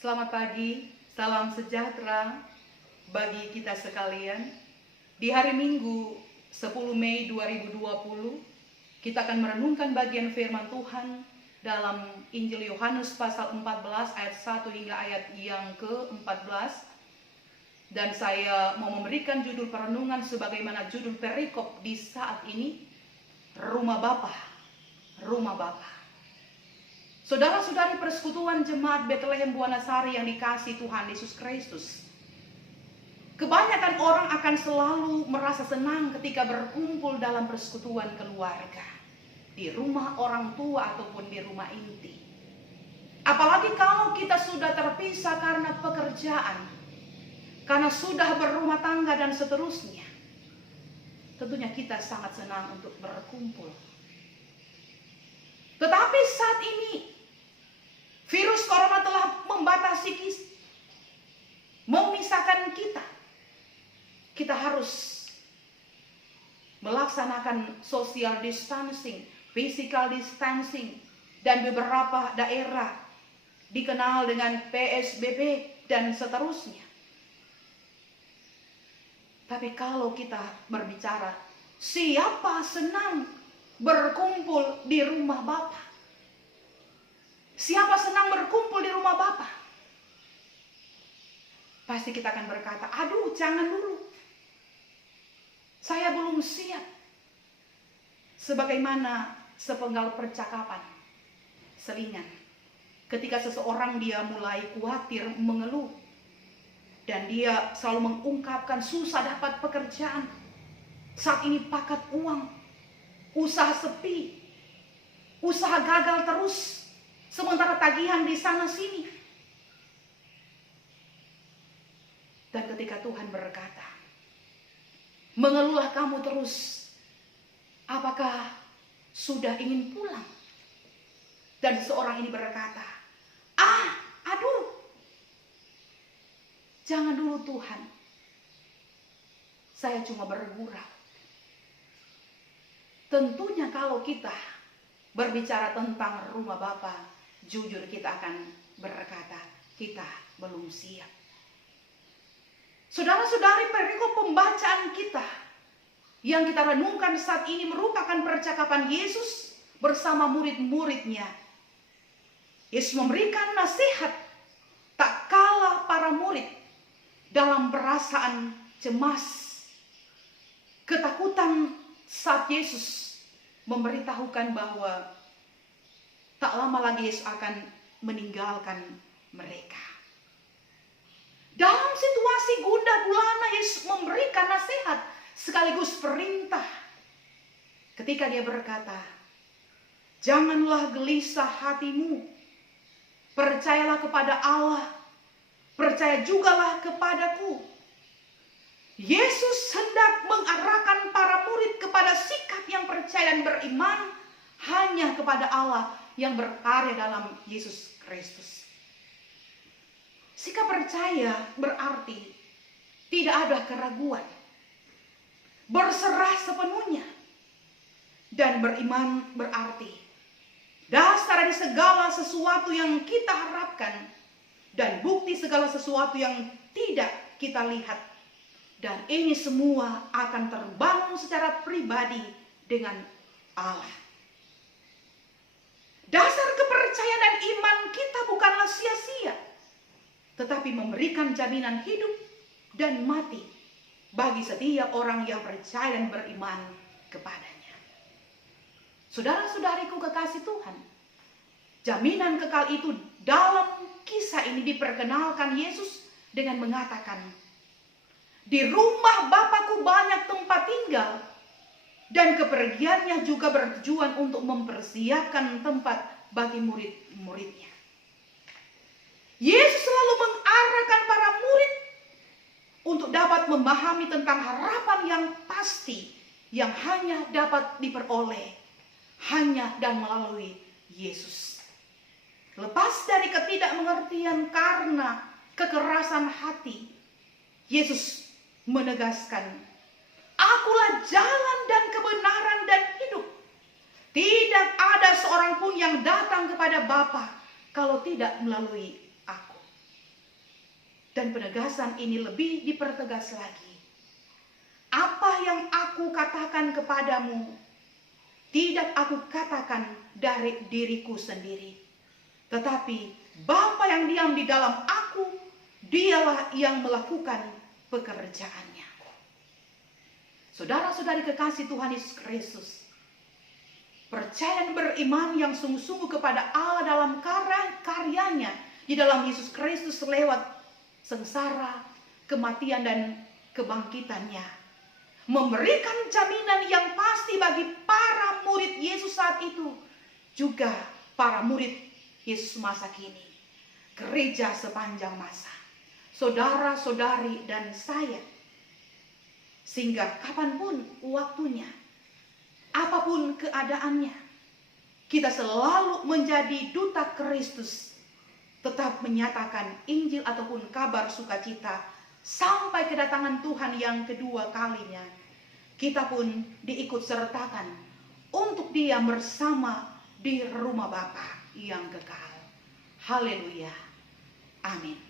Selamat pagi, salam sejahtera bagi kita sekalian. Di hari Minggu 10 Mei 2020, kita akan merenungkan bagian firman Tuhan dalam Injil Yohanes pasal 14 ayat 1 hingga ayat yang ke-14. Dan saya mau memberikan judul perenungan sebagaimana judul perikop di saat ini, Rumah Bapa, Rumah Bapa. Saudara-saudari persekutuan jemaat Bethlehem Buanasari yang dikasihi Tuhan Yesus Kristus. Kebanyakan orang akan selalu merasa senang ketika berkumpul dalam persekutuan keluarga. Di rumah orang tua ataupun di rumah inti. Apalagi kalau kita sudah terpisah karena pekerjaan. Karena sudah berumah tangga dan seterusnya. Tentunya kita sangat senang untuk berkumpul. Tetapi saat ini virus corona telah membatasi kita, memisahkan kita. Kita harus melaksanakan social distancing, physical distancing, dan beberapa daerah dikenal dengan PSBB dan seterusnya. Tapi kalau kita berbicara, siapa senang berkumpul di rumah Bapa? Siapa senang berkumpul di rumah Bapa? Pasti kita akan berkata, aduh jangan dulu. Saya belum siap. Sebagaimana sepenggal percakapan selingan. Ketika seseorang dia mulai khawatir, mengeluh. Dan dia selalu mengungkapkan susah dapat pekerjaan. Saat ini pakat uang. Usaha sepi. Usaha gagal terus. Sementara tagihan di sana sini. Dan ketika Tuhan berkata, mengeluhlah kamu terus. Apakah sudah ingin pulang? Dan seorang ini berkata, aduh. Jangan dulu Tuhan. Saya cuma bergurau. Tentunya kalau kita berbicara tentang rumah Bapa, jujur kita akan berkata, kita belum siap. Saudara-saudari, perikop pembacaan kita yang kita renungkan saat ini merupakan percakapan Yesus bersama murid-muridnya. Yesus memberikan nasihat tak kalah para murid dalam perasaan cemas, ketakutan saat Yesus memberitahukan bahwa tak lama lagi Yesus akan meninggalkan mereka. Dalam situasi gundah gulana, Yesus memberikan nasihat sekaligus perintah. Ketika dia berkata, janganlah gelisah hatimu, percayalah kepada Allah, percaya jugalah kepadaku. Yesus hendak mengarahkan para murid kepada sikap yang percaya dan beriman hanya kepada Allah yang berkarya dalam Yesus Kristus. Sikap percaya berarti tidak ada keraguan, berserah sepenuhnya, dan beriman berarti dasar dari segala sesuatu yang kita harapkan dan bukti segala sesuatu yang tidak kita lihat. Dan ini semua akan terbangun secara pribadi dengan Allah. Dasar kepercayaan dan iman kita bukanlah sia-sia, tetapi memberikan jaminan hidup dan mati bagi setiap orang yang percaya dan beriman kepadanya. Saudara-saudariku kekasih Tuhan, jaminan kekal itu dalam kisah ini diperkenalkan Yesus dengan mengatakan, di rumah Bapakku banyak tempat tinggal, dan kepergiannya juga bertujuan untuk mempersiapkan tempat bagi murid-muridnya. Yesus selalu mengarahkan para murid untuk dapat memahami tentang harapan yang pasti yang hanya dapat diperoleh hanya dan melalui Yesus. Lepas dari ketidakmengertian karena kekerasan hati, Yesus menegaskan, akulah jalan dan kebenaran dan hidup. Tidak ada seorang pun yang datang kepada Bapa kalau tidak melalui aku. Dan penegasan ini lebih dipertegas lagi. Apa yang aku katakan kepadamu, tidak aku katakan dari diriku sendiri, tetapi Bapa yang diam di dalam aku, dialah yang melakukan pekerjaannya. Saudara-saudari kekasih Tuhan Yesus Kristus, percaya dan beriman yang sungguh-sungguh kepada Allah dalam karyanya di dalam Yesus Kristus lewat sengsara, kematian, dan kebangkitannya, memberikan jaminan yang pasti bagi para murid Yesus saat itu, juga para murid Yesus masa kini, gereja sepanjang masa, saudara-saudari dan saya, sehingga kapanpun waktunya, apapun keadaannya, kita selalu menjadi duta Kristus, tetap menyatakan Injil ataupun kabar sukacita sampai kedatangan Tuhan yang kedua kalinya. Kita pun diikut sertakan untuk Dia bersama di rumah Bapa yang kekal. Haleluya. Amin.